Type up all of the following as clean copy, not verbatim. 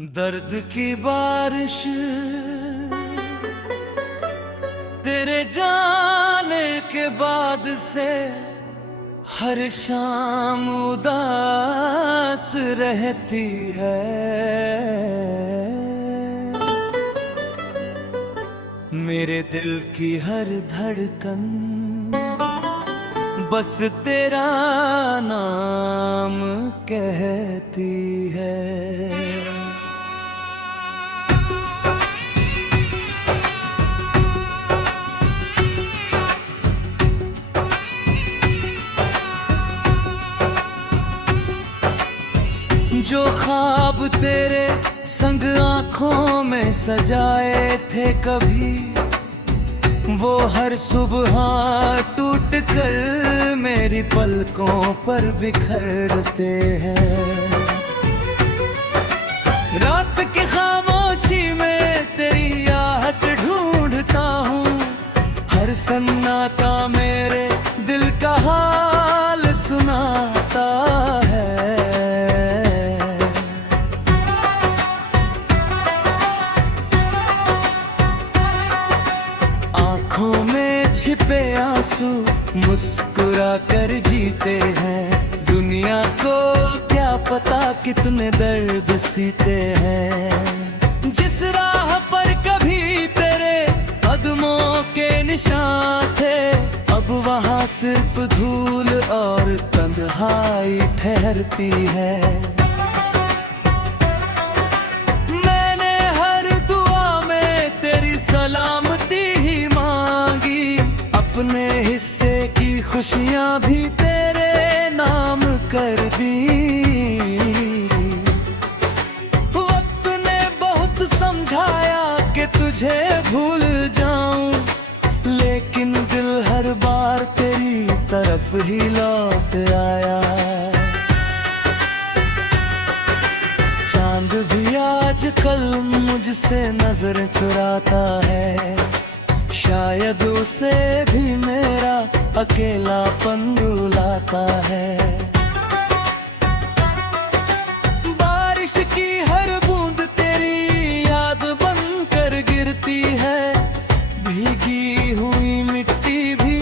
दर्द की बारिश तेरे जाने के बाद से हर शाम उदास रहती है। मेरे दिल की हर धड़कन बस तेरा नाम कहती है। जो ख्वाब तेरे संग आंखों में सजाए थे कभी, वो हर सुबह टूट कर मेरी पलकों पर बिखरते हैं। रात की खामोशी में तेरी आहट ढूंढता हूँ, हर सन्नाटा मेरे दिल का हाल सुनाता है। आँखों में छिपे आंसू मुस्कुरा कर जीते हैं। दुनिया को क्या पता कितने दर्द सीते हैं। जिस राह पर कभी तेरे कदमों के निशान थे, अब वहाँ सिर्फ धूल और तन्हाई ठहरती है। मैंने हर दुआ में तेरी सलामती ही मांगी, अपने हिस्से की खुशियाँ भी तेरे नाम कर दी। वक्त ने बहुत समझाया कि तुझे भूल जाऊं, लेकिन दिल हर बार तेरी तरफ ही लौट आया। चांद भी आजकल मुझसे नजर चुराता है, शायद उसे भी मेरा अकेलापन रुलाता है। बारिश की हर बूंद तेरी याद बनकर गिरती है, भीगी हुई मिट्टी भी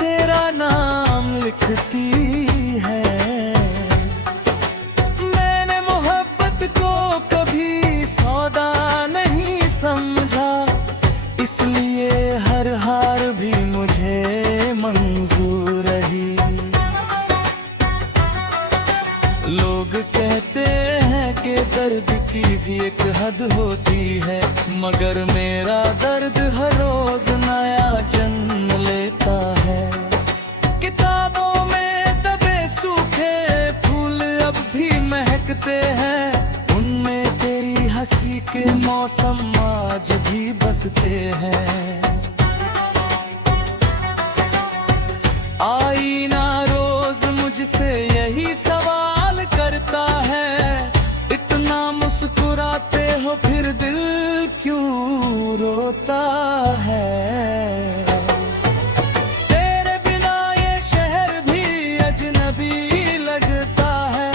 तेरा नाम लिखती है। मैंने मोहब्बत को कभी सौदा नहीं समझा, इसलिए हर हार भी मुझे मंजूर रही। लोग कहते हैं कि दर्द की भी एक हद होती है, मगर मेरा दर्द हर रोज नया जन्म लेता है। किताबों में दबे सूखे फूल अब भी महकते हैं, उनमें तेरी हंसी के मौसम आज भी बसते हैं। आईना रोज मुझसे यही सवाल करता है, इतना मुस्कुराते हो फिर दिल क्यों रोता है। तेरे बिना ये शहर भी अजनबी लगता है,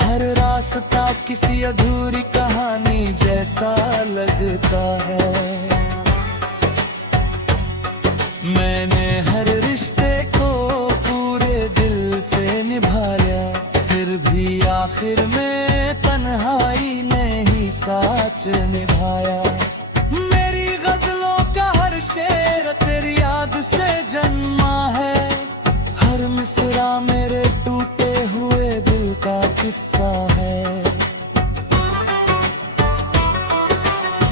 हर रास्ता किसी अधूरी कहानी जैसा लगता है। मैंने हर रिश्ते को पूरे दिल से निभाया, फिर भी आखिर में तन्हाई ने ही साथ निभाया। मेरी गजलों का हर शेर तेरी याद से जन्मा है, हर मिसरा मेरे टूटे हुए दिल का किस्सा है।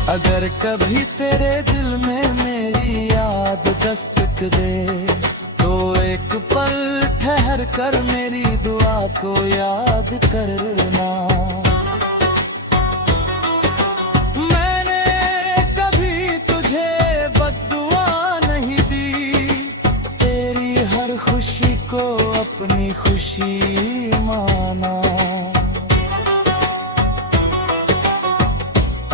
अगर कभी तेरे दिल में मेरी याद दस्तक दे, तो एक पल ठहर कर मेरी दुआ को याद करना। मैंने कभी तुझे बद्दुआ नहीं दी, तेरी हर खुशी को अपनी खुशी माना।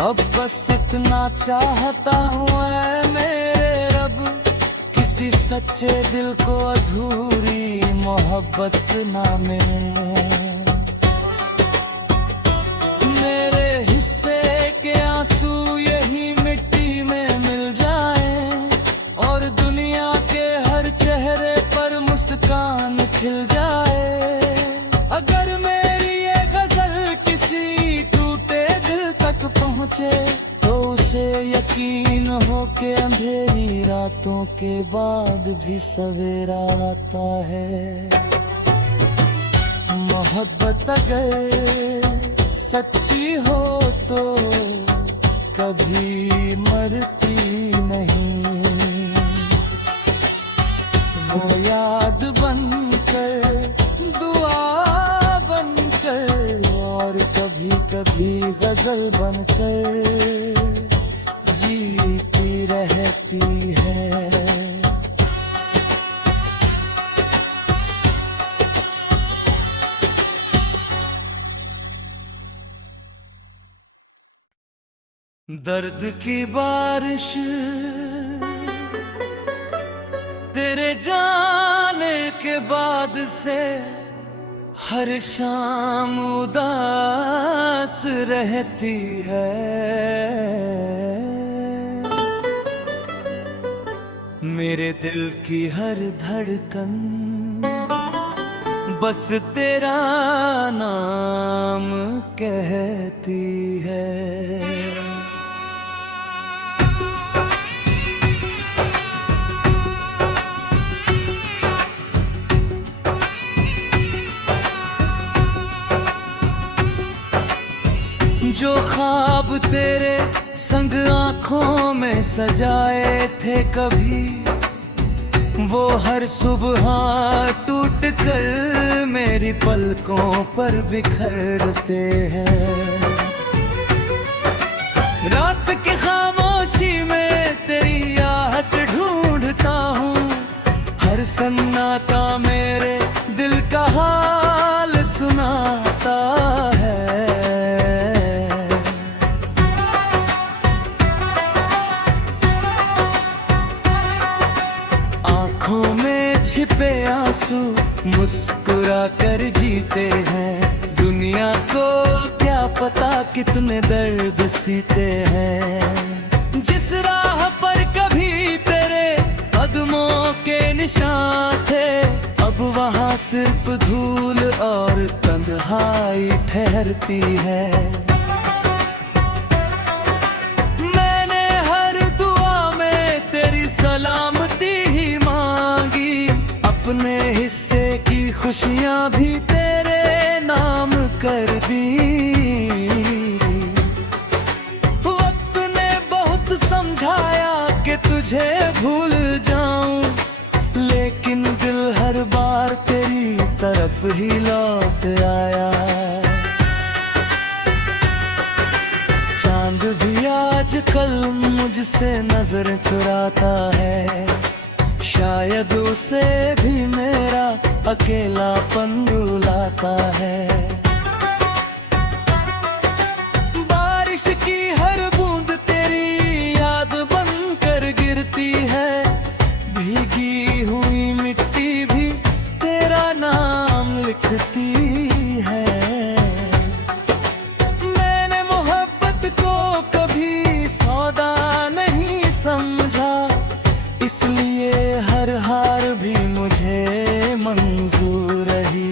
अब बस इतना चाहता हूँ ऐ मेरे रब, किसी सच्चे दिल को अधूरी मोहब्बत ना मिले। मेरे हिस्से पहुँचे तो उसे यकीन हो के अंधेरी रातों के बाद भी सवेरा आता है। मोहब्बत अगर सच्ची हो तो कभी मरती नहीं, वो याद बनकर दुआ बनकर और कभी कभी गजल बनकर जीती रहती है। दर्द की बारिश तेरे जाने के बाद से हर शाम उदास रहती है। मेरे दिल की हर धड़कन बस तेरा नाम कहती है। जो ख्वाब तेरे संग आँखों में सजाए थे कभी, वो हर सुबह टूट कर मेरी पलकों पर बिखरते हैं। रात की खामोशी में तेरी आहट ढूंढता हूँ, हर सन्नाटा मेरे दिल का हाल सुनाता है। आँखों में छिपे आंसू मुस्कुरा कर जीते हैं। दुनिया को क्या पता कितने दर्द सीते हैं। जिस राह पर कभी तेरे कदमों के निशान थे, अब वहाँ सिर्फ धूल और तन्हाई ठहरती है। मैंने हर दुआ में तेरी सलामती ही मांगी, अपने हिस्से की खुशियाँ भी तेरे नाम कर दी। वक्त ने बहुत समझाया कि तुझे भूल जाऊं, लेकिन दिल हर बार तेरी तरफ ही लौट आया। चांद भी आजकल मुझसे नजर चुराता है, शायद उसे भी मेरा अकेलापन रुलाता है। बारिश की हर बूंद तेरी याद बनकर गिरती है, भीगी हुई मिट्टी भी तेरा नाम लिखती है। मैंने मोहब्बत को कभी सौदा नहीं समझा, इसलिए हर हार भी मुझे मंजूर रही।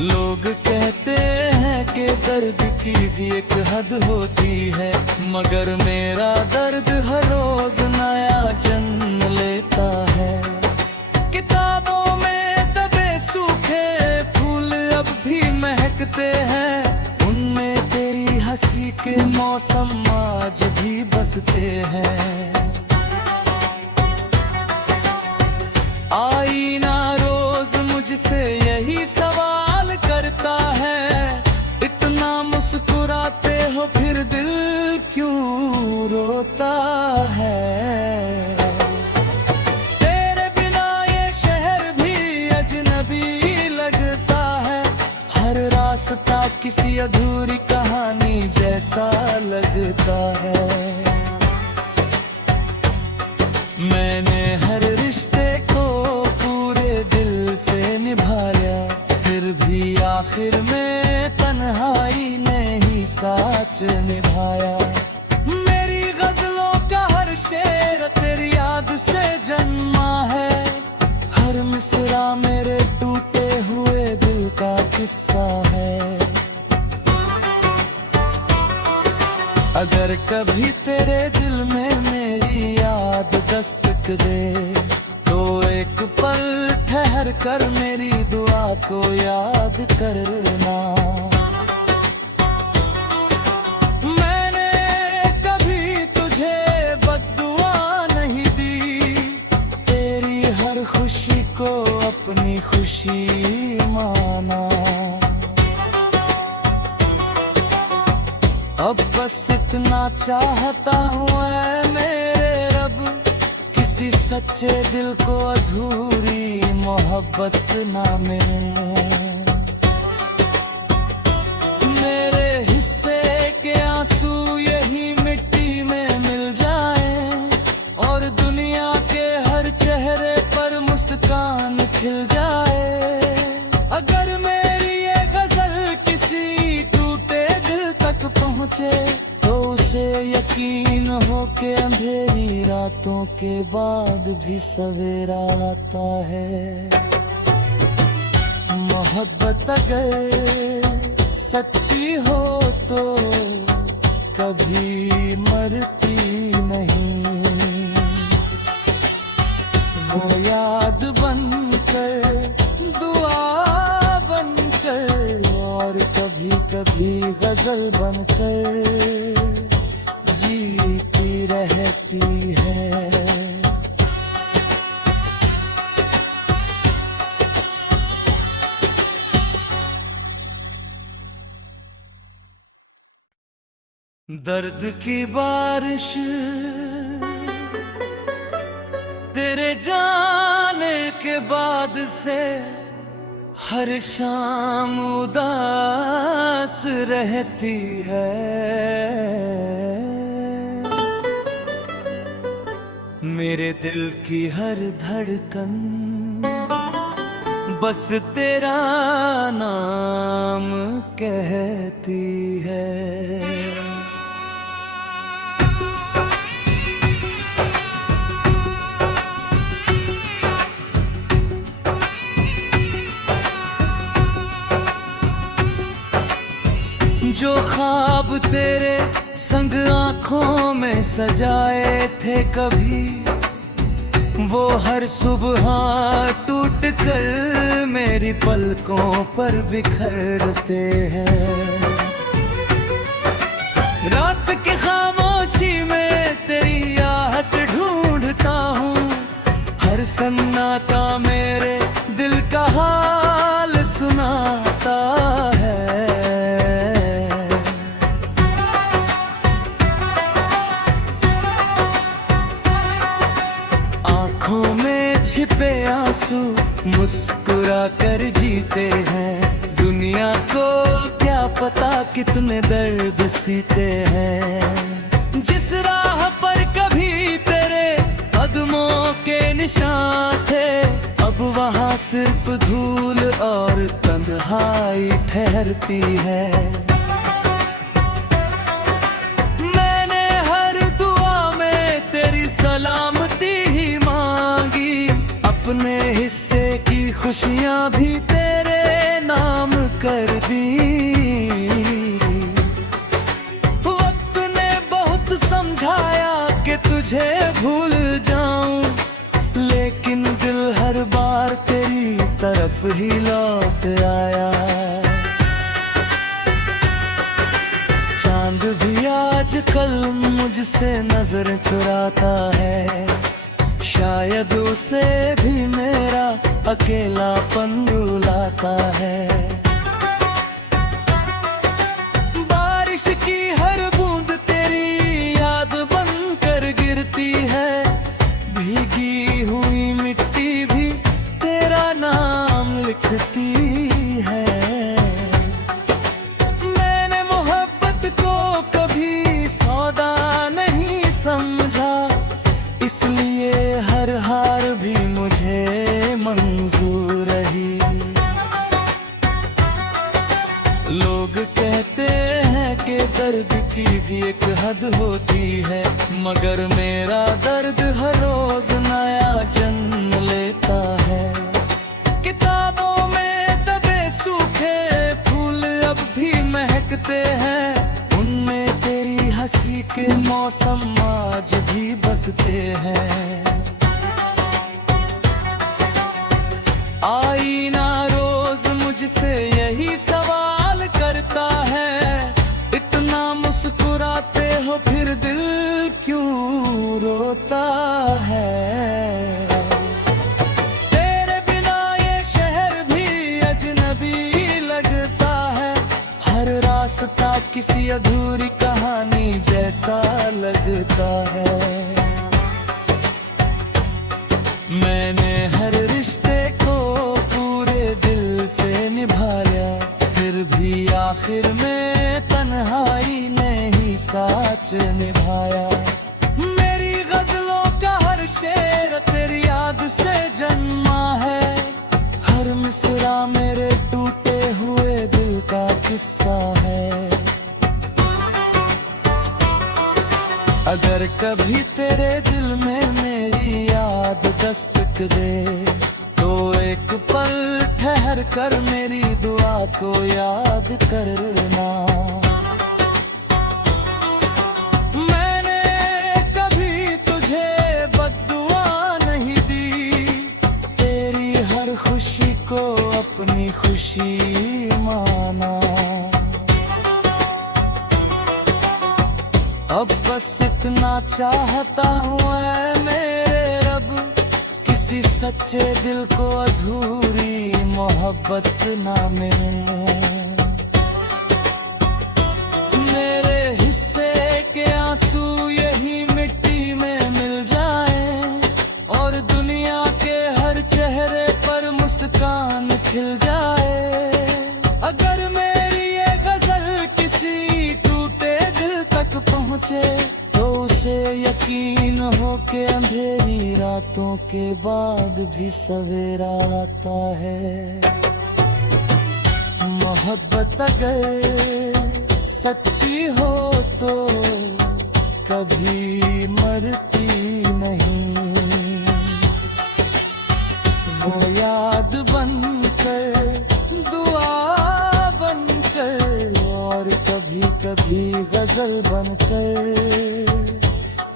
लोग कहते हैं कि दर्द की भी एक हद होती है, मगर मेरा दर्द हर रोज नया जन्म लेता है। किताबों में दबे सूखे फूल अब भी महकते हैं, उनमें तेरी हंसी के मौसम आज भी बसते हैं। आईना रोज मुझसे यही सवाल करता है, इतना मुस्कुराते हो फिर दिल क्यों रोता है। तेरे बिना ये शहर भी अजनबी लगता है, हर रास्ता किसी अधूरी कहानी जैसा लगता है। मैंने हर रिश्ते को पूरे दिल से निभाया, फिर भी आखिर में तन्हाई ने ही साथ निभाया। मेरी गजलों का हर शेर तेरी याद से जन्मा है, हर मिसरा मेरे टूटे हुए दिल का किस्सा है। अगर कभी तेरे दिल में मेरी याद दस्तक दे तो एक पल ठहर कर मेरी दुआ को याद करना। मैंने कभी तुझे बद्दुआ नहीं दी, तेरी हर खुशी को अपनी खुशी माना। अब बस इतना चाहता हूँ ऐ मेरे रब, किसी सच्चे दिल को अधूरी मोहब्बत ना मिले। मेरे हिस्से के आंसू यही मिट्टी में मिल जाएं और दुनिया के हर चेहरे पर मुस्कान खिल जाए। अगर मेरी ये गजल किसी टूटे दिल तक पहुँचे तो उसे यकीन हो के अंधेरी रातों के बाद भी सवेरा आता है। मोहब्बत अगर सच्ची हो तो कभी मरती नहीं, वो याद बनकर दुआ बनकर और कभी कभी गजल बनकर जीती रहती है। दर्द की बारिश तेरे जाने के बाद से हर शाम उदास रहती है। मेरे दिल की हर धड़कन बस तेरा नाम कहती है। जो ख्वाब तेरे संग आँखों में सजाए थे कभी, वो हर सुबह टूट कर मेरी पलकों पर बिखरते हैं। रात की खामोशी में तेरी आहट ढूंढता हूँ, हर सन्नाटा मेरे दिल का हाल सुनाता है। आँखों में छिपे आंसू मुस्कुरा कर जीते हैं, दुनिया को क्या पता कितने दर्द सीते हैं। जिस राह पर कभी तेरे कदमों के निशान थे, अब वहाँ सिर्फ धूल और तन्हाई ठहरती है। मैंने हर दुआ में तेरी सलामती ही मांगी, अपने हिस्से की खुशियाँ भी तेरे नाम कर दी। वक्त ने बहुत समझाया कि तुझे भूल जाऊं, लेकिन दिल हर बार तेरी तरफ ही लौट आया। चांद भी आजकल मुझसे नजर चुराता है, शायद उसे भी मेरा अकेलापन रुलाता है। बारिश की हर बूंद तेरी याद बनकर गिरती है, भीगी हुई मिट्टी भी तेरा नाम लिखती है। मैंने मोहब्बत को कभी सौदा नहीं समझा, इसलिए हर हार भी मुझे मंजूर रही। लोग कहते हैं कि दर्द की भी एक हद होती है, मगर मेरा दर्द हर रोज नया जन्म लेता है। किताबों में दबे सूखे फूल अब भी महकते हैं, उनमें तेरी हंसी के मौसम आज भी बसते हैं। आईना रोज मुझसे यही सवाल करता है, इतना मुस्कुराते हो फिर दिल क्यों रोता है। तेरे बिना ये शहर भी अजनबी लगता है, हर रास्ता किसी अधूरी कहानी जैसा लगता है। मैंने हर रिश्ते को पूरे दिल से निभाया, फिर भी आखिर में तन्हाई ने ही साथ निभाया। मेरी गजलों का हर शेर तेरी याद से जन्मा है, हर मिसरा मेरे टूटे हुए दिल का किस्सा है। अगर कभी तेरे दिल में मेरी याद दस्तक दे, तो एक पल ठहर कर मेरी दुआ को याद करना। मैंने कभी तुझे बद्दुआ नहीं दी, तेरी हर खुशी को अपनी खुशी माना। अब बस इतना चाहता हूँ ऐ मेरे रब, किसी सच्चे दिल को अधूरी मोहब्बत ना मिले। मेरे हिस्से के आंसू यही मिट्टी में मिल जाएं, और दुनिया के हर चेहरे पर मुस्कान खिल जाए। अगर मेरी ये गजल किसी टूटे दिल तक पहुँचे, तो उसे यकीन हो के अंधेरी रातों के बाद भी सवेरा आता है। मोहब्बत अगर सच्ची हो तो कभी मरती नहीं, वो याद बनकर दुआ बनकर और कभी कभी गजल बनकर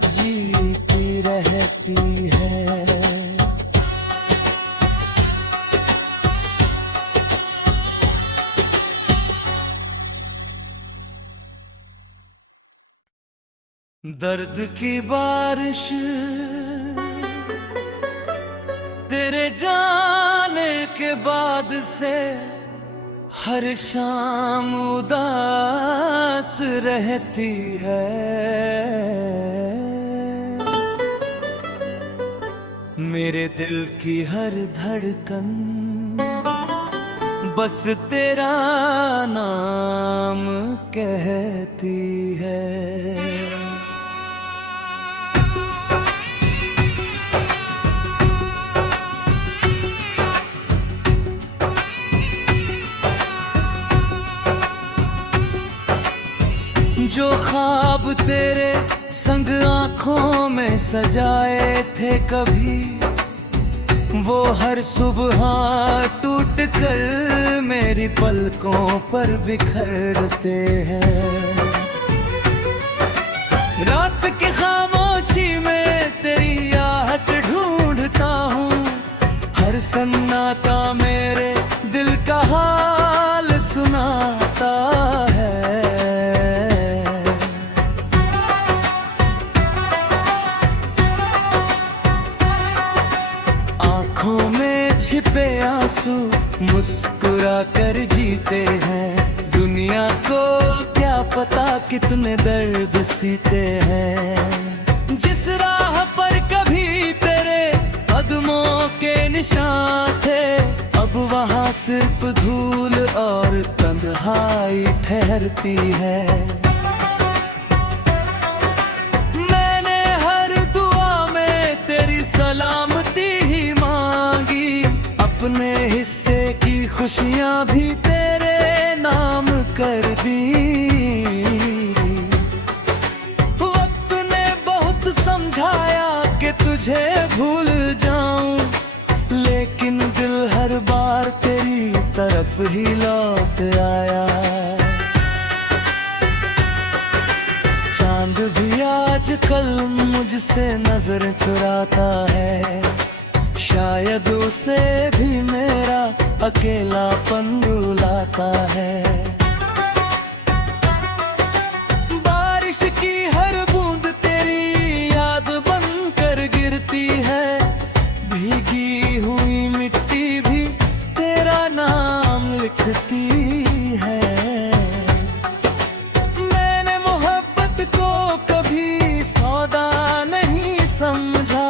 जीती रहती है। दर्द की बारिश तेरे जाने के बाद से हर शाम उदास रहती है। मेरे दिल की हर धड़कन बस तेरा नाम कहती है। जो ख्वाब तेरे संग आँखों में सजाए थे कभी, वो हर सुबह टूट कर मेरी पलकों पर बिखरते हैं। रात की खामोशी में तेरी आहट ढूंढता हूँ, हर सन्नाटा मेरे दिल का हाल सुनाता है। आँखों में छिपे आंसू मुस्कुरा कर जीते हैं, दुनिया को क्या पता कितने दर्द सीते हैं। जिस राह पर कभी तेरे कदमों के निशान थे, अब वहाँ सिर्फ धूल और तन्हाई ठहरती है। मैंने हर दुआ में तेरी सलामती ही मांगी, अपने हिस्से की खुशियाँ भी तेरे नाम कर दी। वक्त ने बहुत समझाया कि तुझे भूल जाऊं, लेकिन दिल हर बार तेरी तरफ ही लौट आया। चांद भी कल मुझसे नजर चुराता है, शायद उसे भी मेरा अकेलापन रुलाता है। बारिश की हर बूंद तेरी याद बनकर गिरती है, भीगी हुई मिट्टी भी तेरा नाम लिखती है। मैंने मोहब्बत को कभी सौदा नहीं समझा,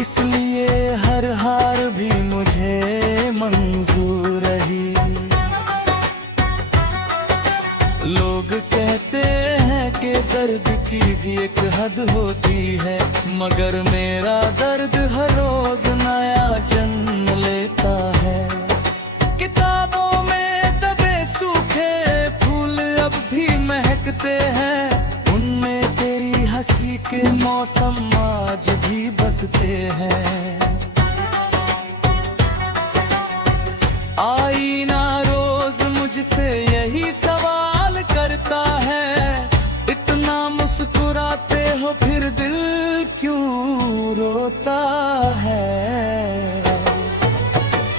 इसलिए हर हार भी मुझे मंजूर रही। लोग कहते हैं कि दर्द की भी एक हद होती है, मगर मेरा दर्द हर रोज नया जन्म लेता है। किताबों में दबे सूखे फूल अब भी महकते हैं, उनमें तेरी हंसी के मौसम आज भी बसते हैं। आईना रोज मुझसे यही सवाल करता है, इतना मुस्कुराते हो फिर दिल क्यों रोता है।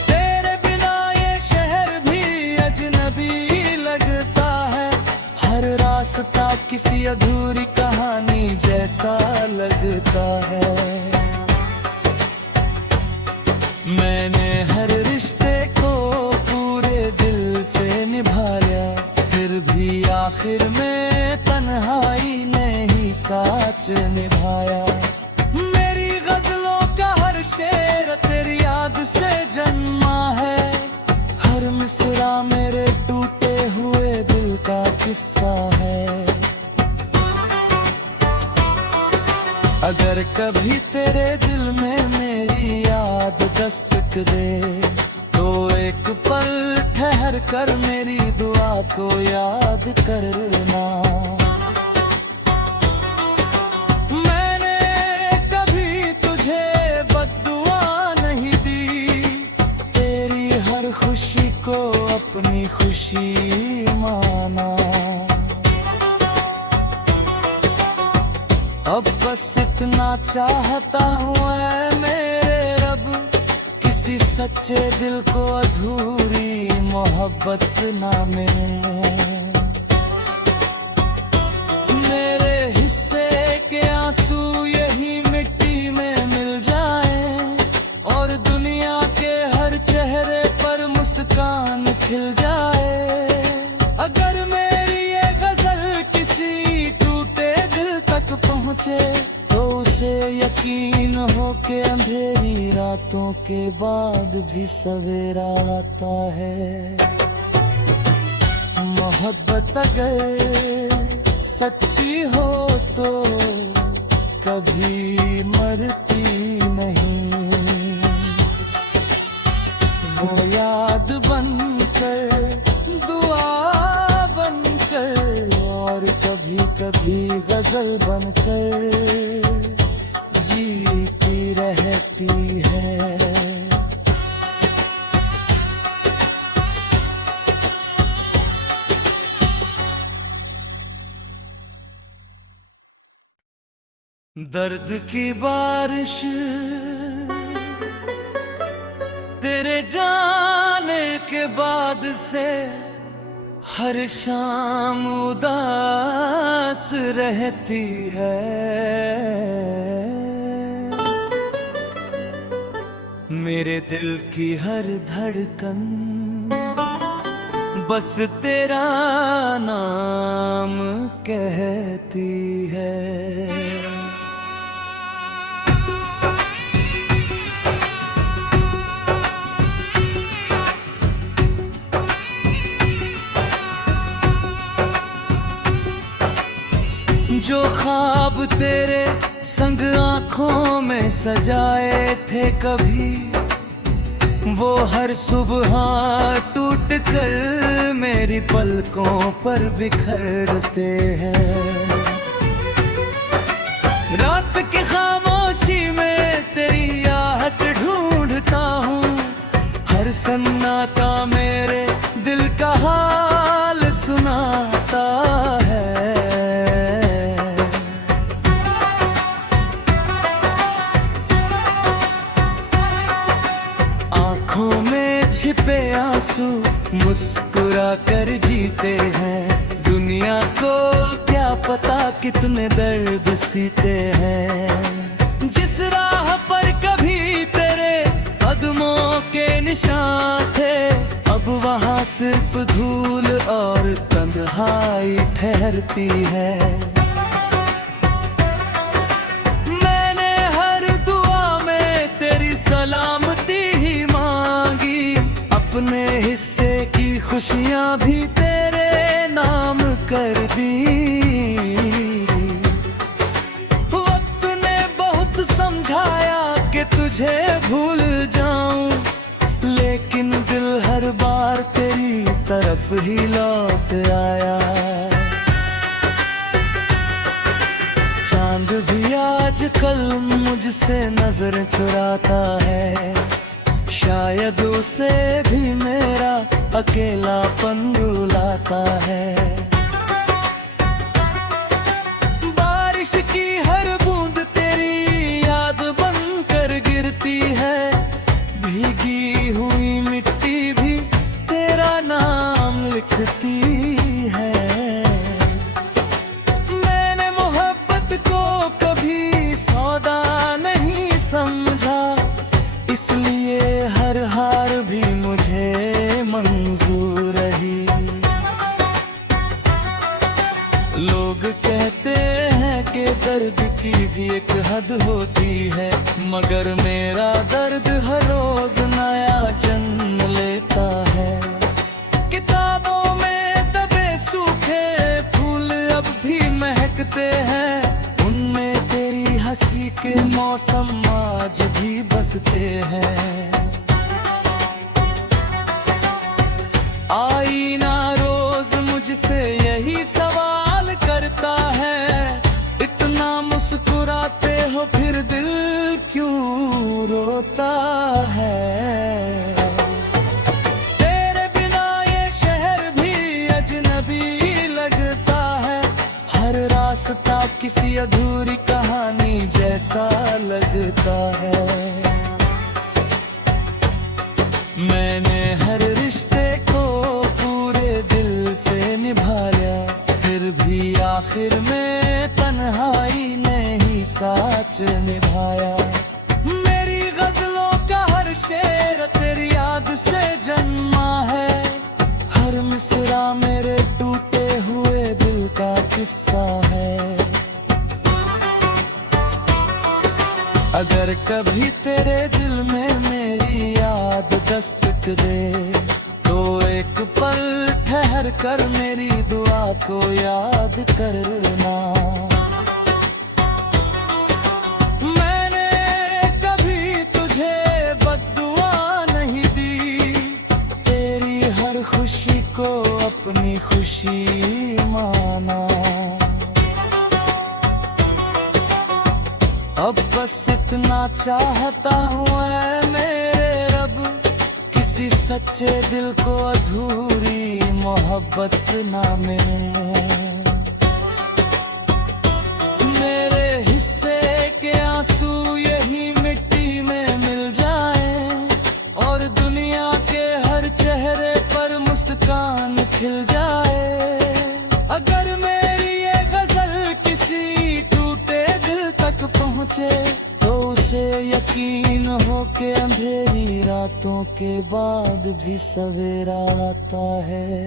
तेरे बिना ये शहर भी अजनबी लगता है, हर रास्ता किसी अधूरी कहानी जैसा लगता है। मैंने हर रिश्ते को पूरे दिल से निभाया, फिर भी आखिर में तन्हाई ने ही साथ निभाया। मेरी गजलों का हर शेर तेरी याद से जन्मा है, हर मिसरा मेरे टूटे हुए दिल का किस्सा है। अगर कभी तेरे दिल में मेरी याद दस्तक दे, तो एक पल ठहर कर मेरी दुआ को याद करना। मैंने कभी तुझे बद्दुआ नहीं दी, तेरी हर खुशी को अपनी खुशी माना। अब बस इतना चाहता हूँ ऐ मेरे रब, किसी सच्चे दिल को अधूरी मोहब्बत ना मिले। मेरे हिस्से के आंसू यही मिट्टी में मिल जाएं, और दुनिया के हर चेहरे पर मुस्कान खिल जाए। अगर मेरी ये गजल किसी टूटे दिल तक पहुँचे, तो उसे यकीन हो के अंधेरी रातों के बाद भी सवेरा आता है। मोहब्बत अगर सच्ची हो तो कभी मरती नहीं, वो याद बनकर दुआ बनकर और कभी कभी गजल बनकर जीती रहती है। दर्द की बारिश तेरे जाने के बाद से हर शाम उदास रहती है। मेरे दिल की हर धड़कन बस तेरा नाम कहती है। जो ख्वाब तेरे संग आँखों में सजाए थे कभी, वो हर सुबह टूट कर मेरी पलकों पर बिखरते हैं। रात की खामोशी में तेरी आहट ढूंढता हूँ, हर सन्नाटा मेरे दिल का हाल सुनाता है। सीते हैं। जिस राह पर कभी तेरे कदमों के निशान थे, अब वहाँ सिर्फ धूल और तन्हाई ठहरती है। मैंने हर दुआ में तेरी सलामती ही मांगी, अपने हिस्से की खुशियाँ भी तेरे नाम कर दी। वक्त ने बहुत समझाया कि तुझे भूल जाऊं, लेकिन दिल हर बार तेरी तरफ ही लौट आया। चांद भी आजकल मुझसे नजर चुराता है, शायद उसे भी मेरा अकेलापन रुलाता है। बारिश की हर बूंद तेरी याद बनकर गिरती है, भीगी हुई मिट्टी भी तेरा नाम लिखती है। मैंने मोहब्बत को कभी सौदा नहीं समझा, इसलिए हर हार भी मुझे मंजूर रही। लोग कहते हैं कि दर्द की भी एक हद होती है, मगर मेरा दर्द हर रोज नया जन्म लेता है। किताबों में दबे सूखे फूल अब भी महकते हैं, उनमें तेरी हंसी के मौसम आज भी बसते हैं। आईना रोज मुझसे यही सवाल करता है, इतना मुस्कुराते हो फिर दिल क्यों रोता है। तेरे बिना ये शहर भी अजनबी लगता है, हर रास्ता किसी अधूरी कहानी जैसा लगता है। मैंने हर रिश्ते को पूरे दिल से निभाया, फिर भी आखिर में तन्हाई ने ही साथ निभाया। मेरी गजलों का हर शेर तेरी याद से जन्मा है, हर मिसरा मेरे टूटे हुए दिल का किस्सा है। अगर कभी तेरे दिल में मेरी याद दस्तक दे, तो एक पल ठहर कर मेरी दुआ को याद करना। मैंने कभी तुझे बद्दुआ नहीं दी, तेरी हर खुशी को अपनी खुशी माना। अब बस इतना चाहता हूँ ऐ मेरे रब, किसी सच्चे दिल को अधूरी मोहब्बत ना मिले। मेरे हिस्से के आंसू यही मिट्टी में मिल जाएं, और दुनिया के हर चेहरे पर मुस्कान खिल जाए। अगर मेरी ये गजल किसी टूटे दिल तक पहुँचे, तो उसे यकीन हो के अंधेरी रातों के बाद भी सवेरा आता है।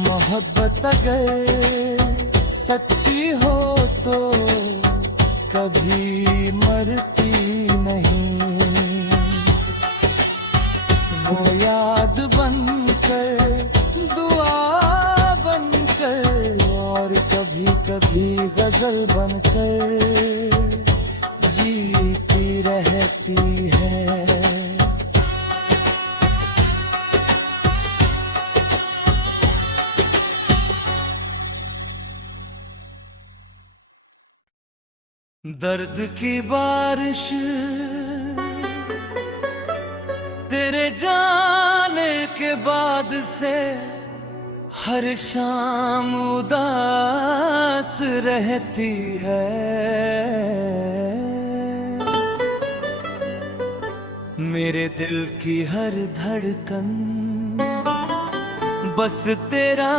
मोहब्बत अगर सच्ची हो तो कभी मरती नहीं, वो याद बनकर दुआ बनकर और कभी कभी गजल बनकर जीती रहती है। दर्द की बारिश तेरे जाने के बाद से हर शाम उदास रहती है। मेरे दिल की हर धड़कन बस तेरा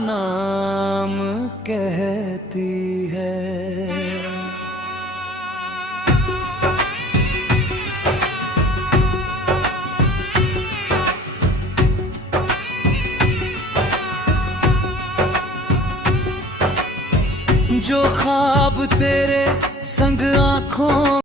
नाम कहती है। जो ख्वाब तेरे संग आँखों